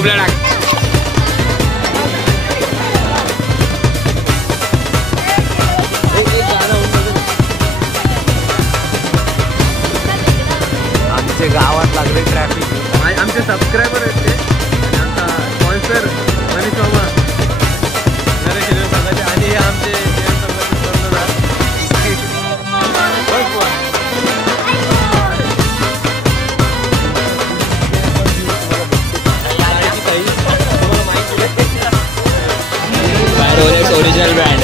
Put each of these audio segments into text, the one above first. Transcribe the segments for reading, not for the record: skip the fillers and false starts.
युट्यूबला टाक. आमच्या गावात लागले ट्रॅफिक. आमचे सबस्क्रायबर आहेत ते आणि आमचा स्पॉन्सर मनीष मामा नरेश सांगायचे आणि हे आमचे ओरिजिनल ब्रँड.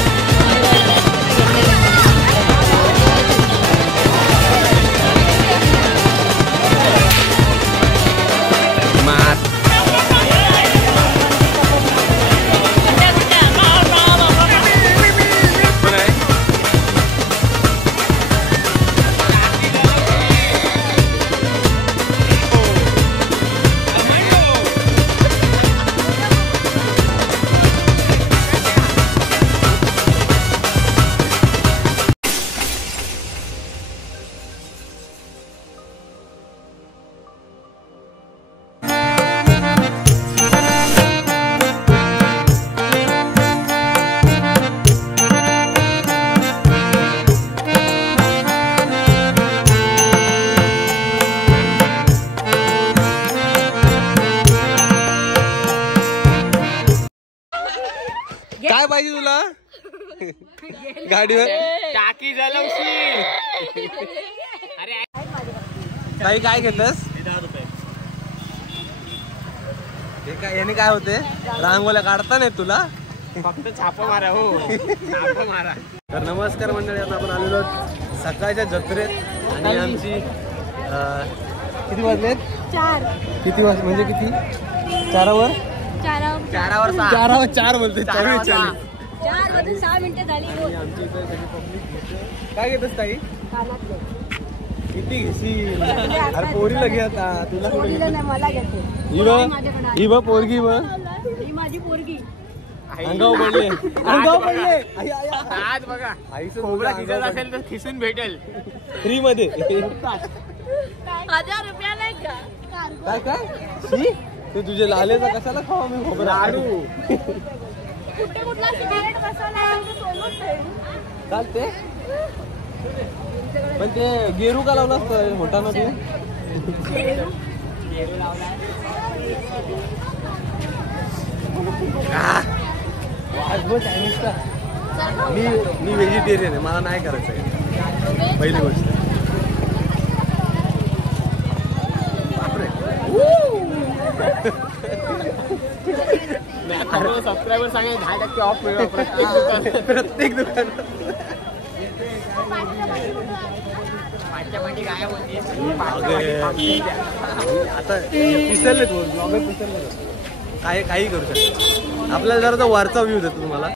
काय पाहिजे तुला गाडीवर टाकी झालं. काही काय घेतलंस? हे काय याने काय होते? रांगोल्या काढता नाही तुला? फक्त छापा मारा. हो छापा मारा. तर नमस्कार मंडळी, आता आपण आलेलो सकाळच्या जत्रेत आणि आमची किती वाजलेत? 4. किती वाज म्हणजे किती? 4वर 4 बोलते. 4 वाजून 6 मिनिटं झाली. आमची इथे सगळी पब्लिक काय घेतस ताई? किती घेशील? अरे पोरीला घे आता. तुला मला घेते. ही बघ पोरगी बघ. ही माझी पोरगी. अंगाव पडले. आज बघा खोबरा खिचत असेल तर खिसून भेटेल फ्री मध्ये. 1000 रुपयाला का? काय ते तुझे लालेचा कशाला खावा मी खोबरा? लाडू कुठे कुठला सिगारेट बसवला चालते पण ते गेरू का लावलं असतं होटाना ते? चायनीजचा. मी व्हेजिटेरियन आहे, मला नाही करायचं आहे पहिली गोष्ट. सबस्क्रायबर सांगा 10% ऑफ मिळेल प्रत्येक दुकान. आता पिसरले तो ब्लॉगर पिसरले. काही करू शकतो. आपल्याला जरा वरचा व्ह्यू देतो तुम्हाला.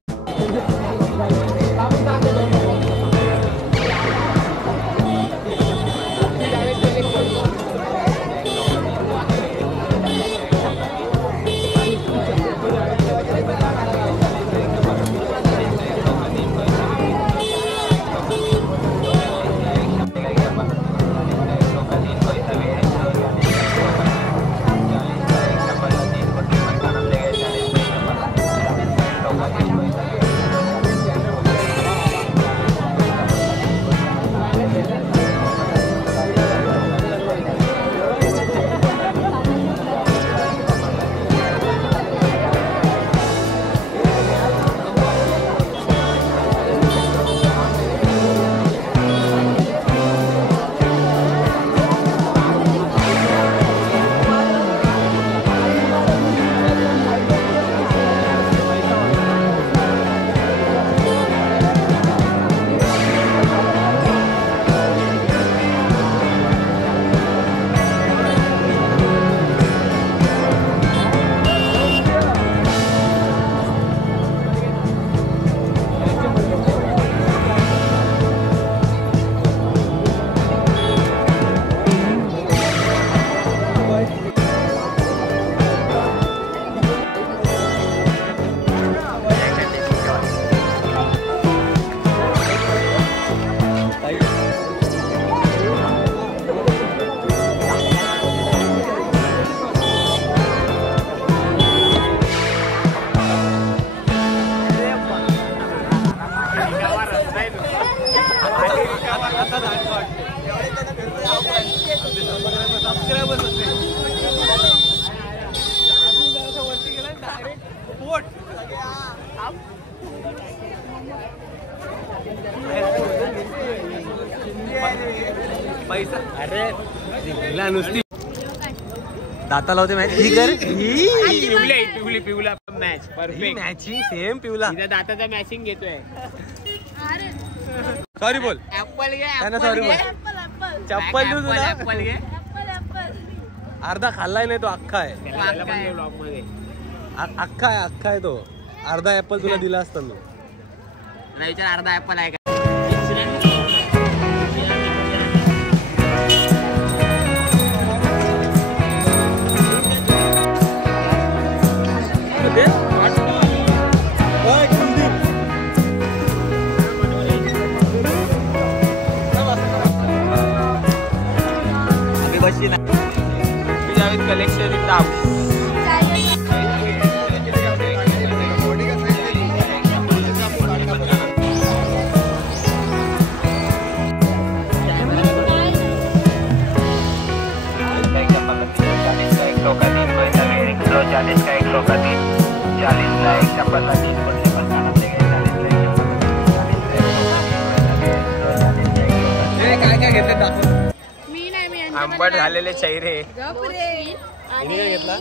पैसा अरे हिला नुसती दाता लावते मॅच ही कर पिवली पिवला मॅच परफेक्ट मॅचिंग सेम पिवला दाताचा मॅचिंग घेतोय सॉरी बोल ऍपल घे त्यांना सॉरी बोल चप्पल देऊ तुला ऍपल घे अर्धा खाल्लाय नाही तो अख्खा आहे ब्लॉग मध्ये अख्खा आहे तो अर्धा ऍपल तुला दिला असता मी विचार अर्धा ऍपल आहे का कलेक्शन काय घेतले दाखव आंबट झालेले चेहरे घेतला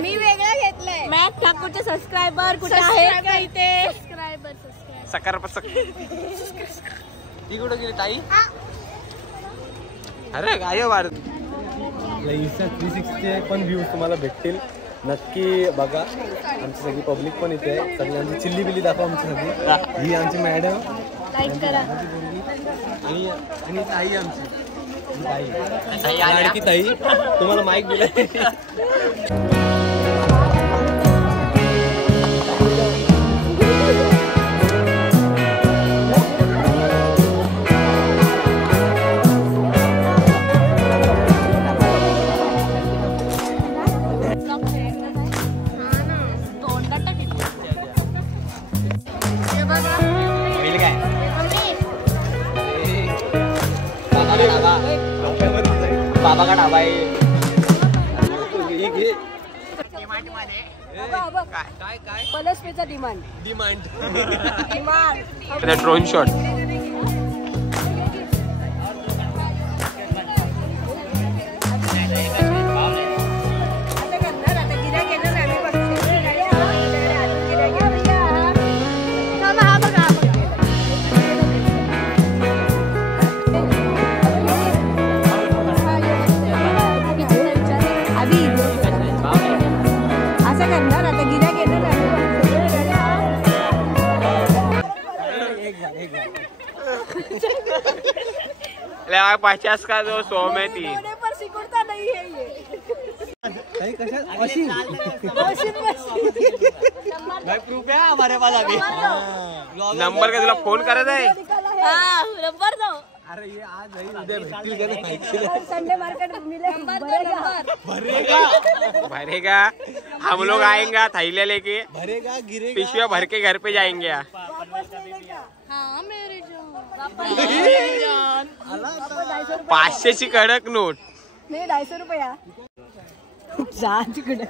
मी वेगळा घेतलाय मॅथ ठाकूरचे सबस्क्रायबर कुठे आहेत का इथे सकार ती कुठं गेली ताई अरे काय वार 360 पण व्ह्यूज तुम्हाला भेटतील नक्की बघा आमची सगळी पब्लिक पण इथे आहे सगळ्यांची चिल्ली बिल्ली दाखवा आमच्यासाठी ही आमची मॅडम लाईक करा आणि ताई आमची लाडकी ताई तुम्हाला माईक दिलाय बाबा का ढाबा आहे बलस्पेचा डिमांड ड्रोन शॉट क्या 50 का 200 में 3 पर सिकुड़ता नहीं है ये भाई प्रूफ है हमारे पास अभी नंबर का तुला फोन करायचा आहे नंबर दो अरे ये आज नहीं उद्या भेटतील का नाही संडे मार्केट मिले भरेगा हम लोग आएंगे थैले लेके भरेगा गिरेगा पिशवियां भर के घर पे जाएंगे वापस लेने का हाँ मेरे जान 500 ची कडक नोट नाही 250 रुपया जा तिकडे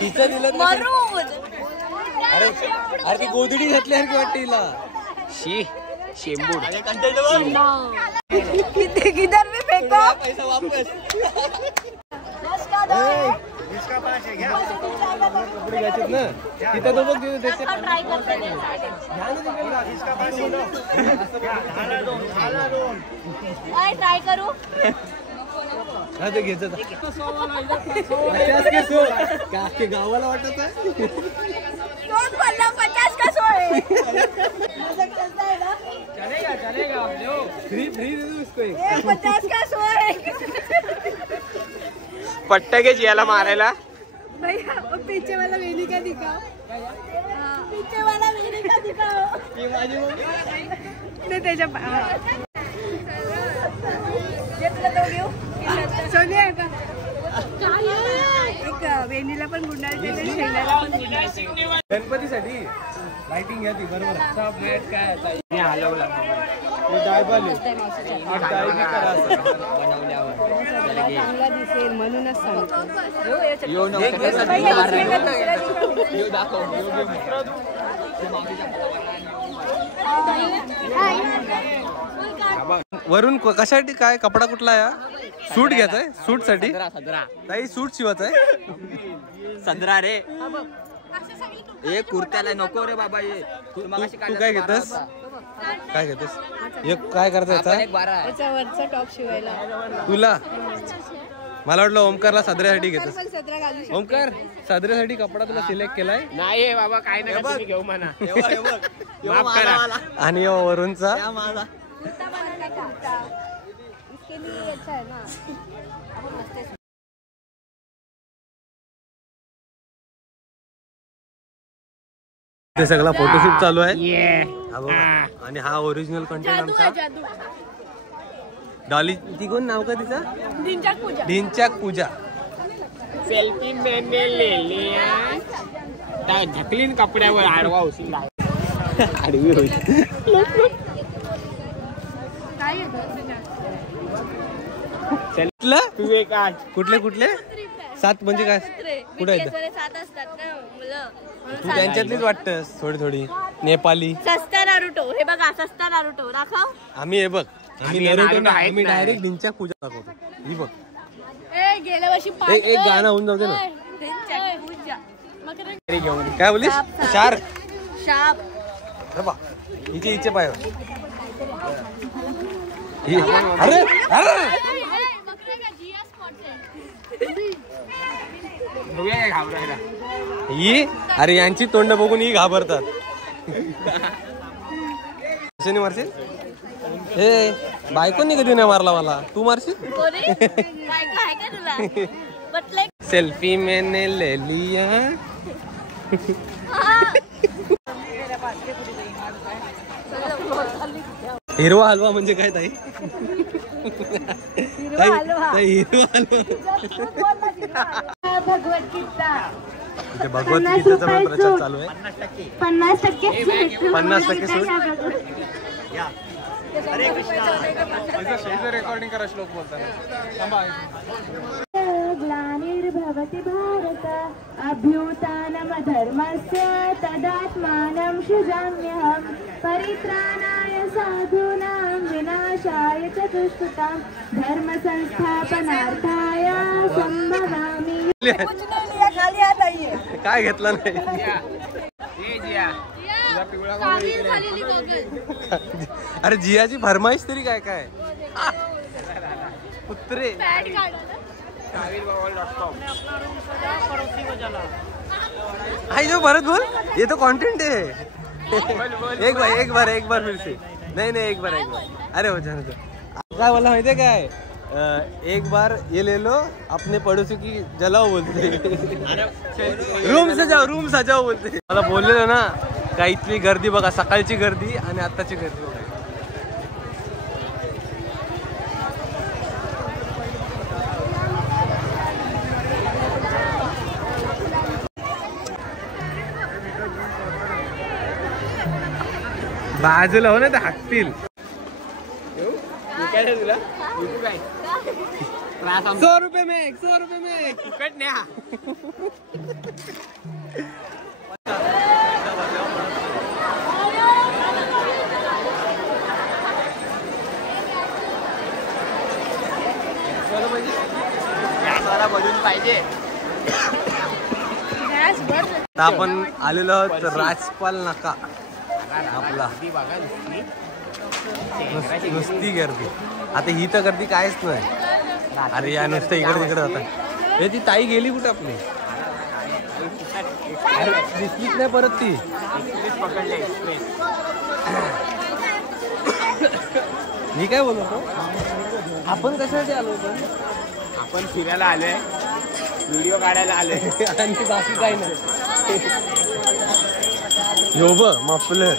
तिचं दिलं अरे ती गोधडी घातल्यासारखी वाटते हिला शी शेंबूड किधर भी फेंको पैसा वापस कपडे घ्यायचे ना तिथं तो बघ त्याचे ट्राय करते ट्राय करू हा ते घ्यायचं गावाला वाटत आहे 50 का 100 है चलेगा फ्री दे दो इसको 50 का 100 है पट्टा घे याला मारायला भैया वो पीछे वाला वेली का दिखाओ पीछे वाला वेली का दिखाओ ये माझी ते त्याच्या सोनिया का एक वेणीला पण गुंडाळी गणपतीसाठी लाइटिंग घ्या ती बरोबर सब मॅट काय मी हलवला चांगला दिसेल म्हणूनच सांगतो वरून कशासाठी काय कपडा कुठला आहे? सूट घ्यायचाय? सूट साठी ताई सूट शिवायचा आहे? सदरा रे ए कुर्त्याला नको रे बाबा ये तू काय घेतस? काय घेतस? एक काय करायचं वरचा टॉप शिवायला तुला? मला वाटलं ओमकारला सादऱ्यासाठी घेतस. ओमकार सादऱ्यासाठी कपडा तुला सिलेक्ट केलाय? नाही बाबा काय नाही तुम्ही घेऊ म्हणा. माफ करा. आणि वरूनचा ते सगळा फोटोशूट चालू आहे. हा बघा. आणि हा ओरिजिनल कंटेंट आमचा. डॉली ती कोण नाव का तिचा? ढिंचाक पूजा. सेल्फी मैंने ले लिया. ढकलीन कपड्यावर आडवा होशील. आडवी होईल. तू एक आज कुठले कुठले 7 म्हणजे काय? कुठे आहेत? तू त्यांच्यातलीच वाटतस थोडी थोडी नेपाली. सस्ता नारुटो हे बघा, सस्ता नारुटो दाखव. आम्ही हे बघ आम्ही नारुटो आहेत आम्ही नाही. डायरेक्ट ढिंचाक पूजा दाखवतो. ही बघ गेल्या वर्षी एक गाणं होऊन जाऊ दे ना. तरी घेऊन काय बोलीस? शार्क. शाप हिचे हिचे पाय. अरे अरे बघूया काय घाबरायला. ही अरे यांची तोंड बघून ही घाबरतात. कशाने मारशील? ए बायकोनी कधी नाही मारला मला, तू मारशील? सेल्फी मैंने ले लिया. हिरवा हलवा म्हणजे काय ताई? हिरवा हलवा. भगवद्गीतेचा पण प्रचार चालू आहे. 50% सूट. रेकॉर्डिंग करा श्लोक बोलताना. ग्लानिर्भवति भारत अभ्युत्थानमधर्मस्य तदात्मानं सृजाम्यहं परित्राणाय साधूनां विनाशाय च दुष्कृतां धर्म संस्थापनार्थाय संभवामि. काय घेतला नाही? अरे जियाची फरमाईश तरी काय काय? कुत्रे. आई जो भरत बोल, ये तो कंटेंट है. एक बार फिर से. नहीं एक बार. अरे हो जाने दो. काय बोला माहितीये काय? एक बार ये ले लो अपने पड़ोसी की जलाओ बोलते. रूम सजाओ बोलते. मला बोललेलं ना का इथली गर्दी बघा, सकाळची गर्दी आणि आताची गर्दी बघा. बाजूला हो ना ते हाकतील. तुला 100 रुपये में 100 रुपये में फुकट न्या. बदलून पाहिजे. आपण आलेलो आहोत राजपाल नाका. आपला नुसती गर्दी. आता ही तर गर्दी कायच नाही. अरे या नुसतं इकडे तिकडे जातात. हे ती ताई गेली कुठे आपली? दिसलीच नाही परत ती. पकडले एक्सप्रेस. मी काय बोलतो, आपण कशासाठी आलो होतो? आपण फिरायला आलोय, व्हिडिओ काढायला आलोय आणि बाकी काही नाही. यो ब मफलर.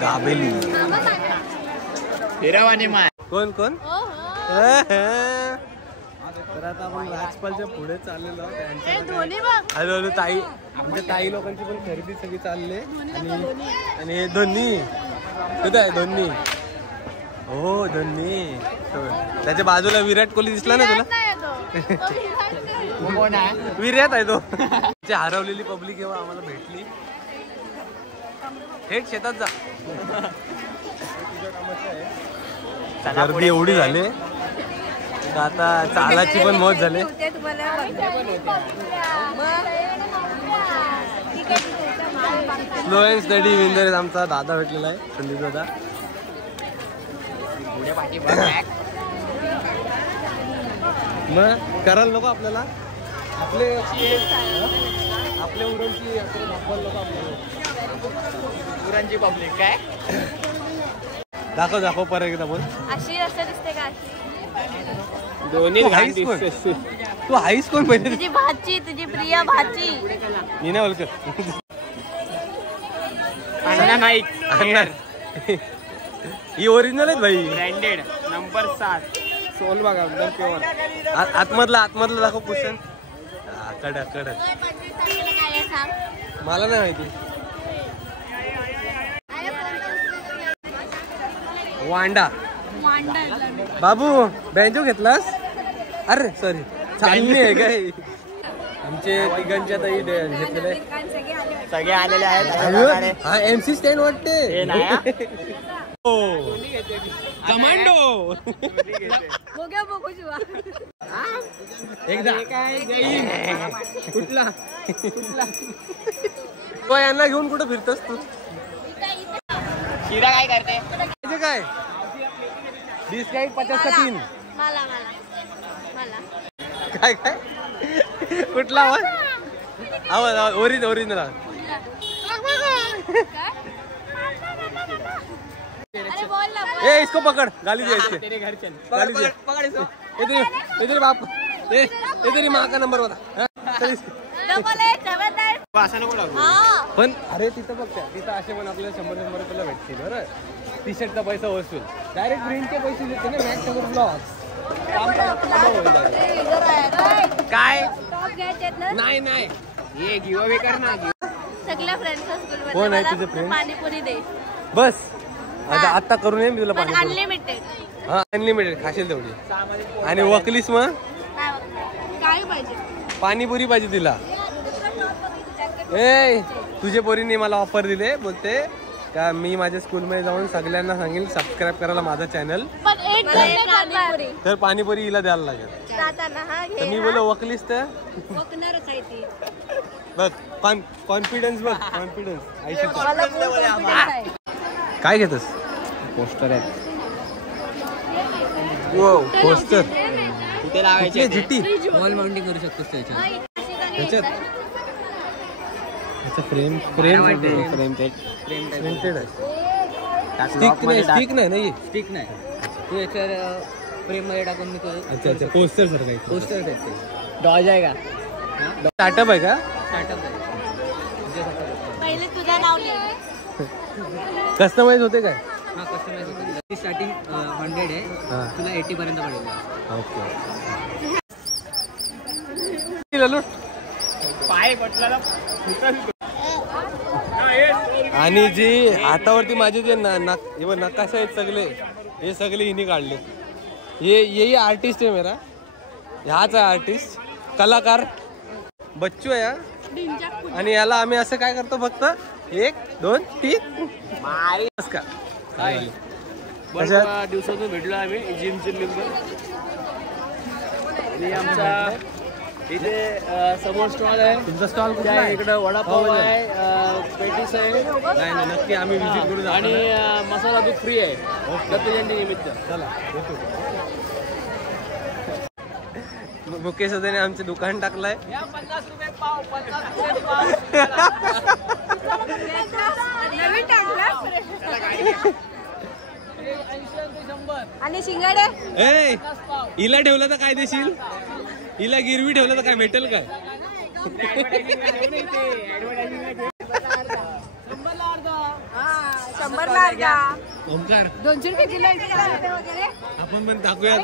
दाबेली. फिरावाने माय. कोण तर आता आपण राजपालच्या पुढे चाललेलो आहोत. हळूहळू ताई आमच्या ताई लोकांची पण खरेदी सगळी चालली. आणि हे दोन्ही कुठे आहे? दोन्ही हो धोनी. त्याच्या बाजूला विराट कोहली दिसला ना तुला? विराट आहे तो. हरवलेली पब्लिक जेव्हा आम्हाला भेटली, थेट शेतात जा. गर्दी एवढी झाली आता चालाची पण मौज झाली. स्लो अँड स्टडी विनर आमचा दादा भेटलेला आहे, संदीप दादा. मग करायला नको आपल्याला आपले उरणची उरणची पब्लिक काय दाखव परत एकदा बोल. अशी असं दिसते का? दोन्ही तू हाईस कोण पहिले? तुझी भाची, तुझी प्रिया भाची. मी नाही बोलकर. अण्णा नाईक ही ओरिजिनल आहेत भाई. ब्रँडेड नंबर 7 सोल बघा एकदम प्युअर. आतमधला दाखव पुशन. कडक मला नाही माहिती. वांडा बाबू बँजो घेतलास? अरे सॉरी चालणी आहे काय? आमचे तिघांच्या ताई घेतलेले सगळे आलेले आहेत. हा MC स्टँड वाटते. कमांडो एकदा कुठला यांना घेऊन कुठं फिरतोस तू? शिरा काय करते? काय 20 काय 50 का 3? काय कुठला आवाज ओरिजिनल. ए इसको पकड़, गाली दे इसके. गाली दे. इधर बाप इधर माँ का नंबर बता. पण अरे तिथं बघ तिथं असे पण आपल्याला 100 रुपयाला भेटतील बरं. टी शर्टचा पैसा वसूल डायरेक्ट प्रिंटचे पैसे देते ना. मॅक्स ब्लॉग्स काय नाही ये गिव्हअवे कर ना. सगळ्या फ्रेंड्स कोण आहे तुझे फ्रेंड? पाणीपुरी दे बस. आता करून ये मी तुला पाणी. अनलिमिटेड. हा अनलिमिटेड खाशील तेवढी. आणि वकलीस मग काय पाहिजे? पाणीपुरी पाहिजे तिला. ए तुझ्या पोरीने मला ऑफर दिले, बोलते का मी माझ्या स्कूलमध्ये जाऊन सगळ्यांना सांगेल सबस्क्राईब करायला माझा चॅनल. तर पाणीपुरी हिला द्यायला लागेल. तर मी बोलो वकलीस तर बघ कॉन्फिडन्स बघ कॉन्फिडन्स. काय घेतस? पोस्टर आहे. पोस्टर कुठे लावायचे? जिट्टी वॉल माउंटिंग करू शकतोस त्याच्यात. फ्रेम प्रिंटेड आहे. स्टिक नाही स्टिक नाही तू याच्यावर फ्रेम मध्ये टाकून मी अच्छा पोस्टर सर काही पोस्टर भेटते. डॉज आहे का? स्टार्टअप आहे का? स्टार्टअप आहे. पहिले तुझं नाव लिह. कस्टमाइज होते काय? हा कस्टमाइज होते. स्टार्टिंग 100 आहे. तुला 80 पर्यंत पडेल. ओके. पाय बटला. आणि जी हातावरती माझे जे नकाशा आहेत सगळे हे सगळे हिने काढले. ये आर्टिस्ट आहे मेरा. ह्याच आहे आर्टिस्ट कलाकार बच्चू आहे. आणि याला आम्ही असं काय करतो फक्त 1 2 3 का बऱ्याच दिवसातून भेटलो आम्ही जिमचे मेंबर. आणि आमचा इथे समोर स्टॉल आहे. तुमचा स्टॉल कुठला आहे? इकडे वडापाव आहे, पेटीस आहे. नाही नक्की आम्ही विजिट करू. आणि मसाला दूध फ्री आहे दत्त जयंती निमित्त. चला मुकेश दादाने आमचे दुकान टाकलंय. 50 रुपये पाव. 50 रुपये नवीन टाकलं. आणि शिंगाडे ए हिला ठेवलं तर काय देशील? हिला गिरवी ठेवलं तर काय भेटेल का? 100ला अर्धा. ओंकार 200 रुपये किलो वगैरे आपण पण टाकूया.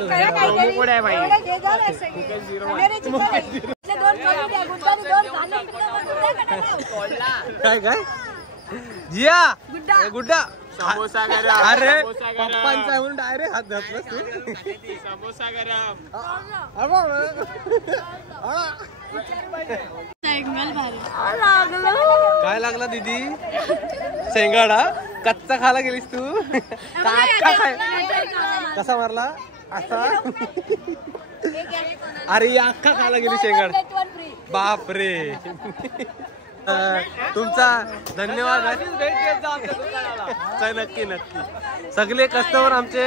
काय जिया गुड्डा समोसा गरम. अरे समोसा गरम. पप्पांचा आहे म्हणून डायरेक्ट हात घातलास तू. समोसा गरम. काय लागला दीदी? शेंगाडा कच्चा खायला गेलीस तू? का काय कसा मारला असा? अरे अख्खा खायला गेली शेंगाड. बाप रे. तुमचा धन्यवाद. नक्की नक्की. सगळे कस्टमर आमचे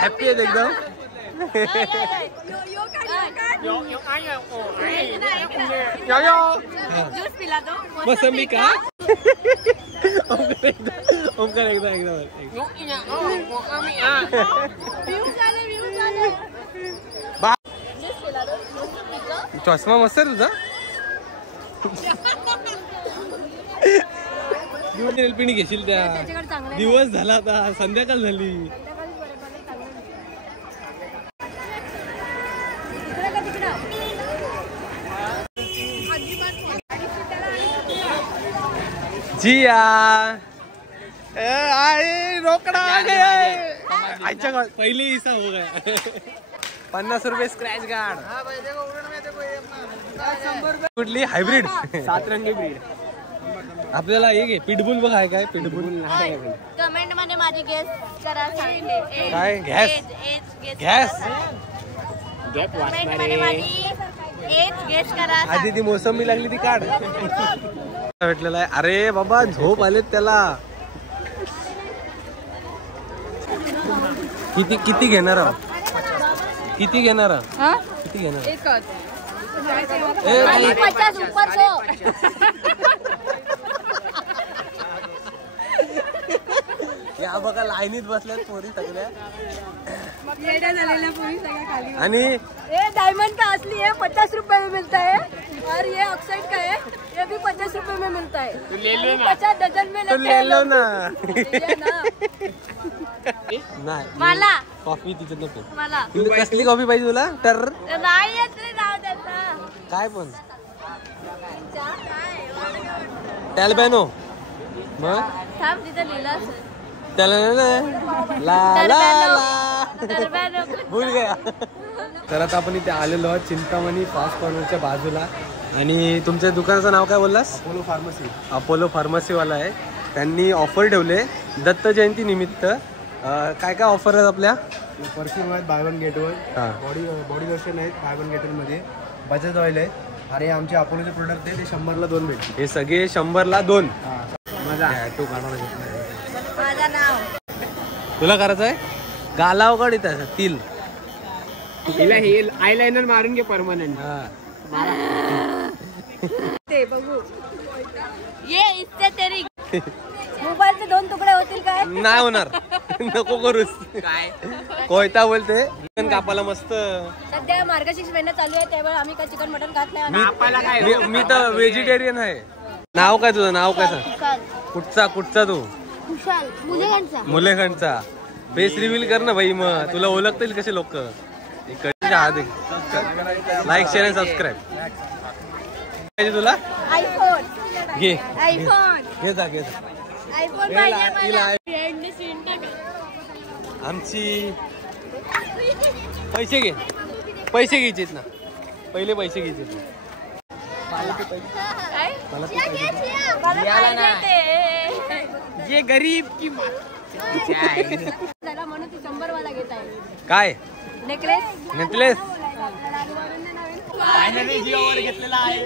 हॅपी आहेत एकदम. मोसंबी का? ओमकार एकदा चष्मा मस्त आहे तुझा. एलपीनी घेशील त्या. दिवस झाला आता, संध्याकाळ झाली. जिया रोकडा पहिले हिस्सा हो गया. 50 रुपये स्क्रॅच गार्ड. कुठली हायब्रिड? 7 रंगी ब्रीड. आपल्याला एक आहे पिटबुल. बघ आहे काय पिटबुल? कमेंट मध्ये माझी गेस करा. सांगते काय गॅस? गॅस कमेंट मध्ये माझी एज गेस करा. आधी ती मोसंबी लागली ती काढ. भेटलेला आहे. अरे बाबा झोप आलेत त्याला. किती किती घेणार? किती घेणार? किती घेणार? 50 ऊपर 100. या बघा लाईनीत बसल्यात पोरी सगळ्या. आणि ये डायमंड का असली है 50 रुपए में मिलता है और ये ऑक्साइड का है ये भी 50 रुपए में मिलता है. तू ले लो ना. 50 डझन में तो ले लो ना. नाही मला कॉफी तिच्यात नको. मला कसली कॉफी पाहिजे तुला? तर नाही येत रे नाव त्याचं. काय पण टॅलबॅनो. मग थांब तिथं लिहिलं असेल. त्याला ला ला ला भूल गया. तर आता आपण इथे आलेलो आहोत चिंतामणी फास्ट कॉर्नरच्या बाजूला. आणि तुमच्या दुकानाचं नाव काय बोललास? Apollo pharmacy. अपोलो फार्मसीवाला आहे. त्यांनी ऑफर ठेवले दत्त जयंती निमित्त. काय काय ऑफर आहेत आपल्या? परफ्यूम आहेत by one get one. Body lotion आहेत बाय वन गेट वन मध्ये. बजाज ऑइल आहे. आणि आमचे अपोलोचे प्रोडक्ट आहे ते 100ला 2 भेटतील. हे सगळे 100ला 2. मजा. तू काढणार माझं नाव तुला करायचं आहे? गालाव काढ इथं तिल. हिला हे आयलाइनर मारून घे परमनंट. ते बघू. ये इससे तेरी मोबाईलचे 2 तुकडे होतील काय? नाही होणार. नको करूस. काय कोयता बोलते. चिकन कापाला मस्त. सध्या मार्गशीर्ष महिना चालू आहे त्यामुळे आम्ही काय चिकन मटन खात नाही. आपल्याला काय मी तर व्हेजिटेरियन आहे. नाव काय तुझं? नाव काय सांग? कुठचा तू? खुशाल मुलेगंजचा. मुलेखंडचा. फेस रिव्हील कर ना भाई. मग तुला ओळखतील कसे लोक. Like share subscribe. तुला आयफोन. घे आयफोन. घे जा घे जा. आयफोन पाहिजे तिला मला. आमची पैसे घे. पैसे घ्यायचेत ना. पहिले पैसे घ्यायचे. ये गरीब की त्याला म्हणून ती 100 वाला घेत आहे. काय नेकलेस. नेकलेस? घेतलेला आहे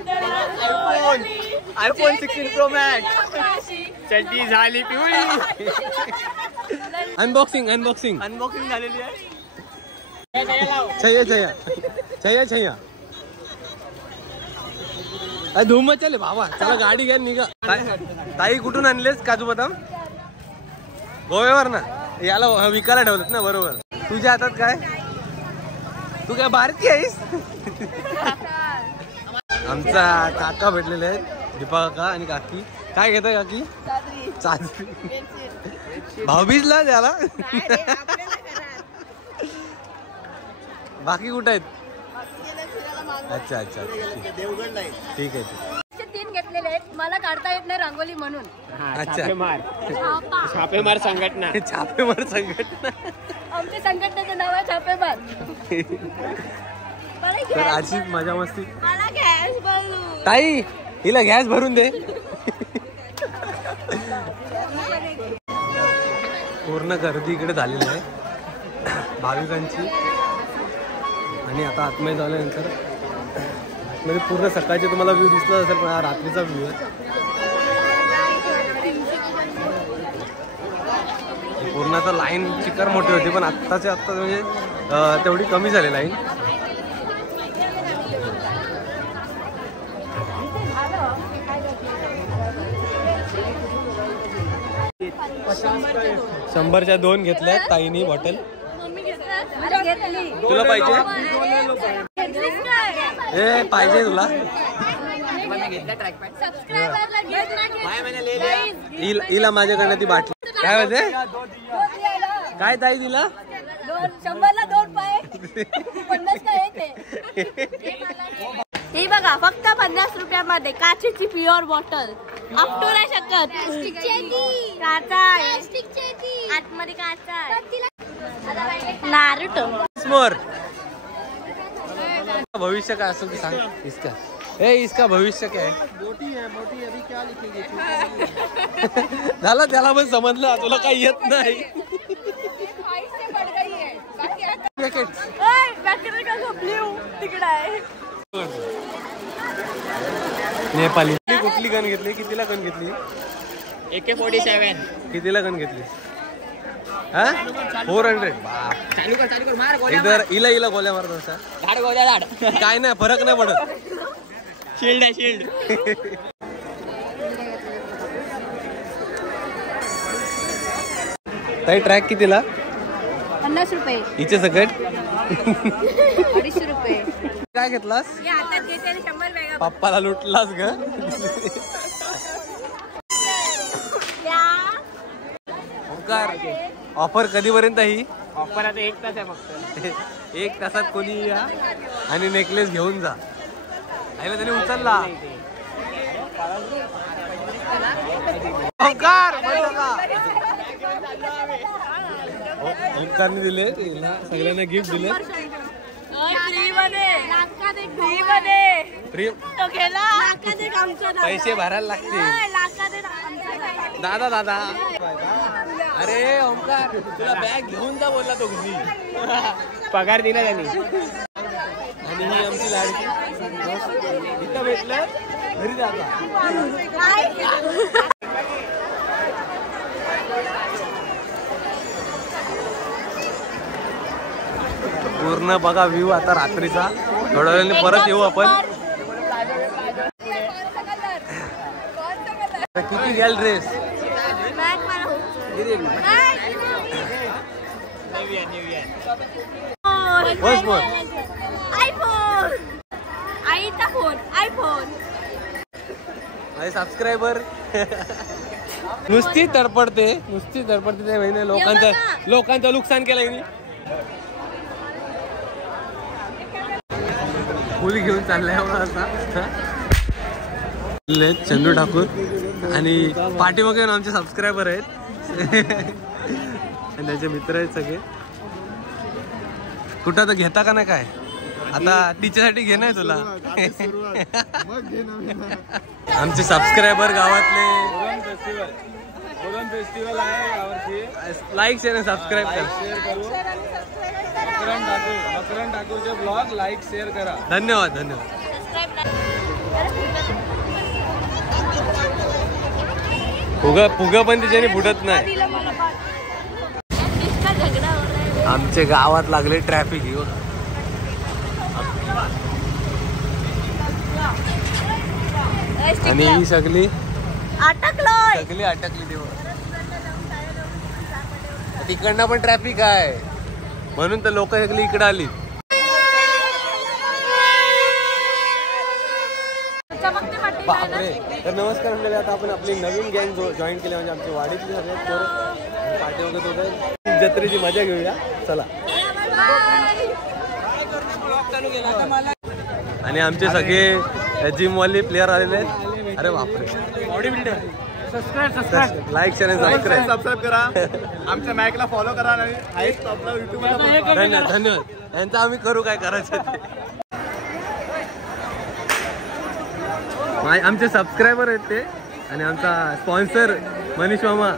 आयफोन 16 प्रो मॅक्स. चड्डी झाली पिवळी. अनबॉक्सिंग झालेली आहे. छय्या धूम मचाले बाबा. चला गाडी घ्या निघा. ताई कुठून आणलेस काजू बदाम? गोव्यावर ना. याला विकायला ठेवलेत ना. बरोबर. तुझ्या हातात काय? तू काय भारतीय आहेस? आमचा काका भेटलेले आहेत. दीपा काका आणि काकी. काय घेताय काकी? चादरी. भाऊबीजला द्याला. बाकी कुठे आहेत? अच्छा ठीक आहे. 3 घेतले. केलेले आहेत. मला काढता येत नाही रांगोली म्हणून. अच्छा छापेमार संघटना. छापेमार संघटना. आमच्या संघटनेचं नाव आहे छापेमार. तर अशीच मजा मस्ती. मला गॅस भरून. ताई हिला गॅस भरून दे. पूर्ण गर्दी इकडे झालेली आहे भाविकांची. आणि आता आतमध्ये झाल्यानंतर म्हणजे पूर्ण सकाळचे तुम्हाला व्ह्यू दिसला असेल, पण हा रात्रीचा व्ह्यू आहे. पूर्ण आता लाईन चिकर मोठी होती, पण आत्ताच्या आत्ता म्हणजे तेवढी कमी झाली लाईन. शंभरच्या 2 घेतल्यात ताईनी बॉटल. तुला पाहिजे? ए पाहिजे तुला? हिला माझ्याकडनं ती बाटली. काय म्हणते? काय ताई दिला? 100ला 2 पाय 50 का 1 आहे. हे बघा फक्त 50 रुपयामध्ये काचेची प्युअर बॉटल. आपटू नाही शकत. काचा आतमध्ये काचा नारुतो. मोर भविष्य काय असेल सांग. इसका इसका भविष्य काय आहे? मोठी है अभी क्या लिखेंगे? झालं त्याला पण समजलं. तुला काही येत नाही. नेपाली कुठली गण घेतली? कितीला गण घेतली? AK-47. कितीला गण घेतली? 400. चालू कर मार इधर इला गोल्या मारत असा. झाड गोळ्या झाड. काय नाही फरक नाही पडत. शिल्ड आहे शिल्ड. ताई ट्रॅक कितीला? 50 रुपये. हिचे सकट 250 रुपये. काय घेतलास? हातात घेते 100 वेगळा. पप्पाला लुटलास ग. ऑफर कधीपर्यंत ही? ऑफर आता 1 तास आहे फक्त. 1 तासात कोणी या आणि नेकलेस घेऊन जा. आईला त्याने उचलला. ओंकारने दिले सगळ्यांना गिफ्ट दिले. पैसे भरायला लागतील. दादा अरे ओंकार तुला बॅग घेऊन जा बोलला तो घरी. पगार दिला त्यांनी. आणि ही आमची लाडकी इथं भेटलं घरी जाता. पूर्ण बघा व्ह्यू आता रात्रीचा. थोड्या वेळाने परत येऊ आपण. किती घ्याल ड्रेस? सबस्क्रायबर नुसती तडपडते त्या महिने लोकांचं नुकसान केलंय मी. मुली घेऊन चाललाय असा चंदू ठाकूर. आणि पाठीमागे आमचे सबस्क्रायबर आहेत आणि त्याचे मित्र आहेत सगळे. कुठं तर घेता का नाही काय? आता तिच्यासाठी घे नाही तुला. आमचे सबस्क्रायबर गावातले. फेस्टिवल आहे यावर्षी. लाईक शेअर आणि सबस्क्राईब करा. मकरन ठाकूरचे ब्लॉग लाईक शेअर करा. धन्यवाद. फुगा पण तिच्याने फुटत नाही. आमच्या गावात लागले ट्रॅफिक. आणि ही सगळी अटकली तेव्हा. तिकडनं पण ट्रॅफिक आहे म्हणून तर लोक सगळी इकडे आली. बापरे. तर नमस्कार मंडळी. आता आपण आपली नवीन गँग जॉईन केली म्हणजे आमची वाडीतली सगळ्यात पोरं पाठी वगैरे होतं. जत्रेची मजा घेऊया चला. आणि आमचे सगळे जिमवाले प्लेयर आलेले आहेत. अरे बापरे. Body builder. Like share subscribe करा. आमच्या मॅकला फॉलो करा आणि हाईट आपला युट्यूबला. धन्यवाद. यांचं आम्ही करू काय करायचं ते. आमचे सबस्क्रायबर आहेत ते आणि आमचा स्पॉन्सर मनीष मामा,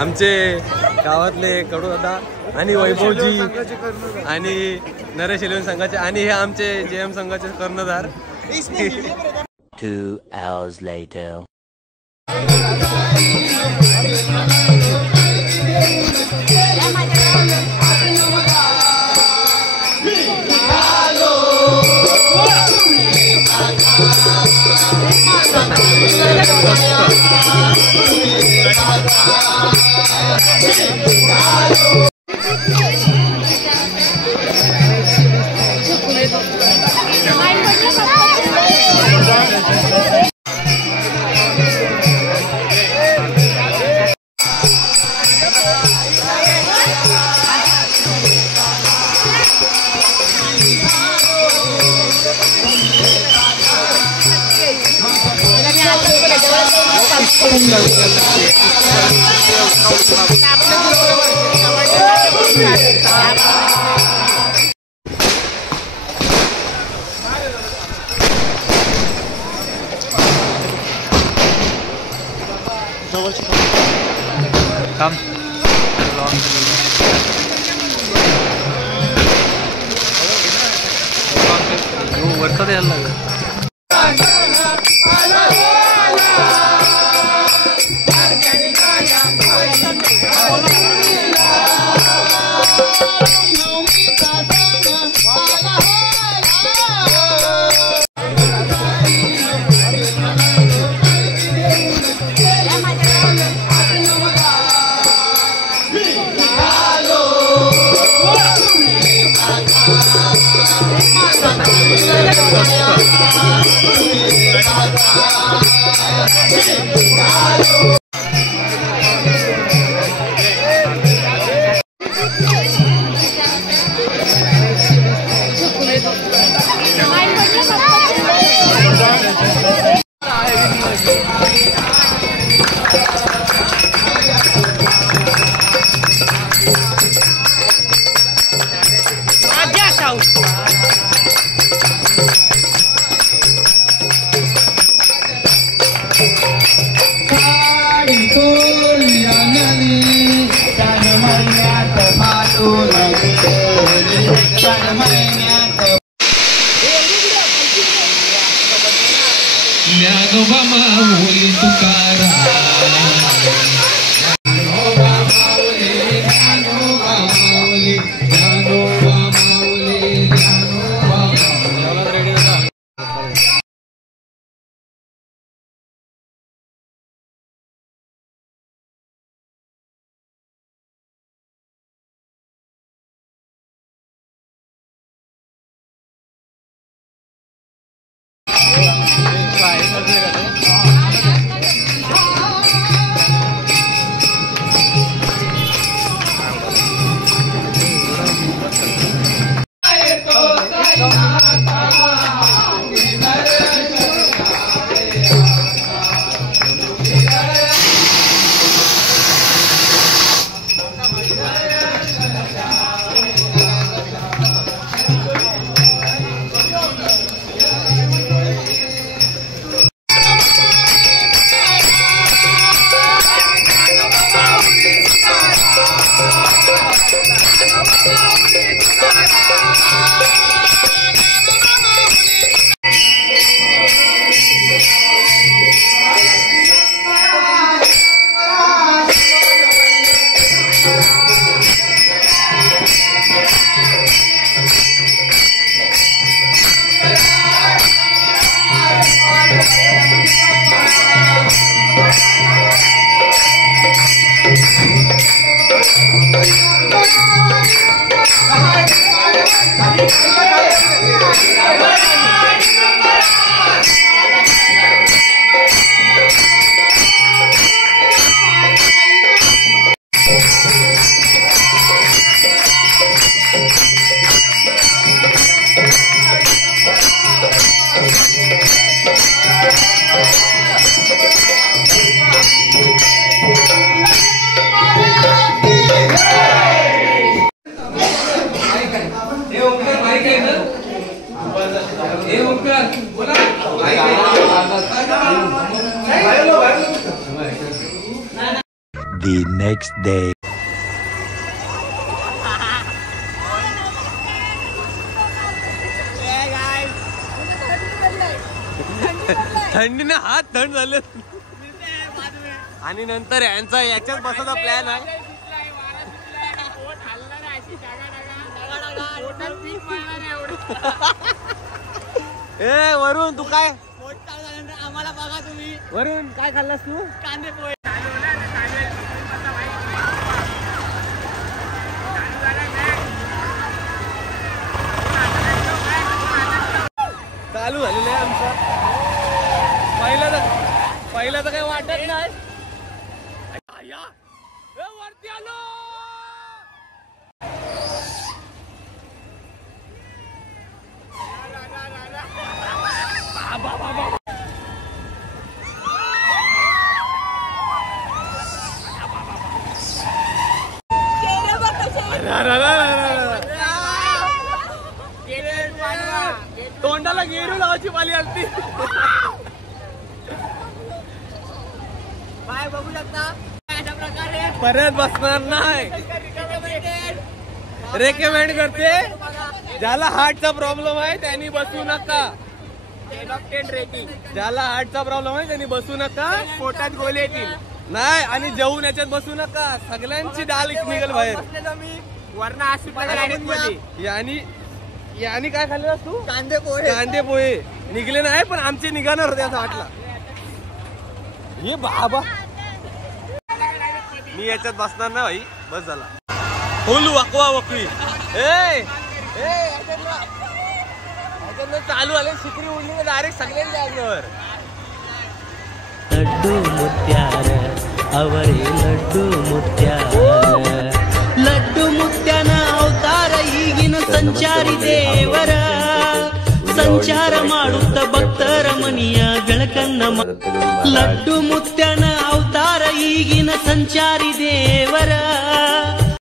आमचे गावातले कडू दादा आणि वैभवजी आणि नरेश इलेवन संघाचे आणि हे आमचे JM संघाचे कर्णधार. 2 hours later. वरचा द्यायला लागला. ज्ञानोबा माऊली तुकाराम, ज्ञानोबा माऊली, ज्ञानोबा माऊली, ज्ञानोबा माऊली, ज्ञानोबा माऊली. The next day. थंडीने हात थंड झाले आणि नंतर यांचा याच्यात बसायचा प्लॅन आहे. ए वरुण तू काय आम्हाला बघा तुम्ही. वरुण काय खाल्लास तू? कांदे पोहे. चालू झालेलं आहे आमचं. पहिला तर काही वाटत नाही. वरती आलो. तोंडाला गेरू लावायची पाली आलती. बाय बघू शकता अशा प्रकारे परत बसणार नाही. रेकमेंड करते ज्याला हार्टचा प्रॉब्लेम आहे त्यांनी बसू नका. ज्याला हार्टचा प्रॉब्लेम आहे त्यांनी बसू नका. पोटात गोले येतील नाही आणि जेवून याच्यात बसू नका. सगळ्यांची डाल निघेल बाहेर. वरना यानी काय खाल्लं तू? कांदे पोहे. कांदे पोहे निघले नाही पण आमचे निघाणार होते असं वाटलं. हे बाबा मी याच्यात बसणार ना भाई. बस झाला. फुल वाकवा वकवी. याच्यातनं चालू आले शिकरी उडली डायरेक्ट सगळ्यांच्या अंगावर. लड्डू मुत्यार अवरे लड्डू मुत्यार लड्डू मुत्यान अवतार ಈಗಿನ ಸಂಚಾರಿ ದೇವರ ಸಂಚಾರ ಮಾಡುತ್ತ ಭಕ್ತರ ಮನಿಯ ಬೆಳಕನ್ನ ಲಡ್ಡು ಮುತ್ಯನ ಅವತಾರ ಈಗಿನ ಸಂಚಾರಿ ದೇವ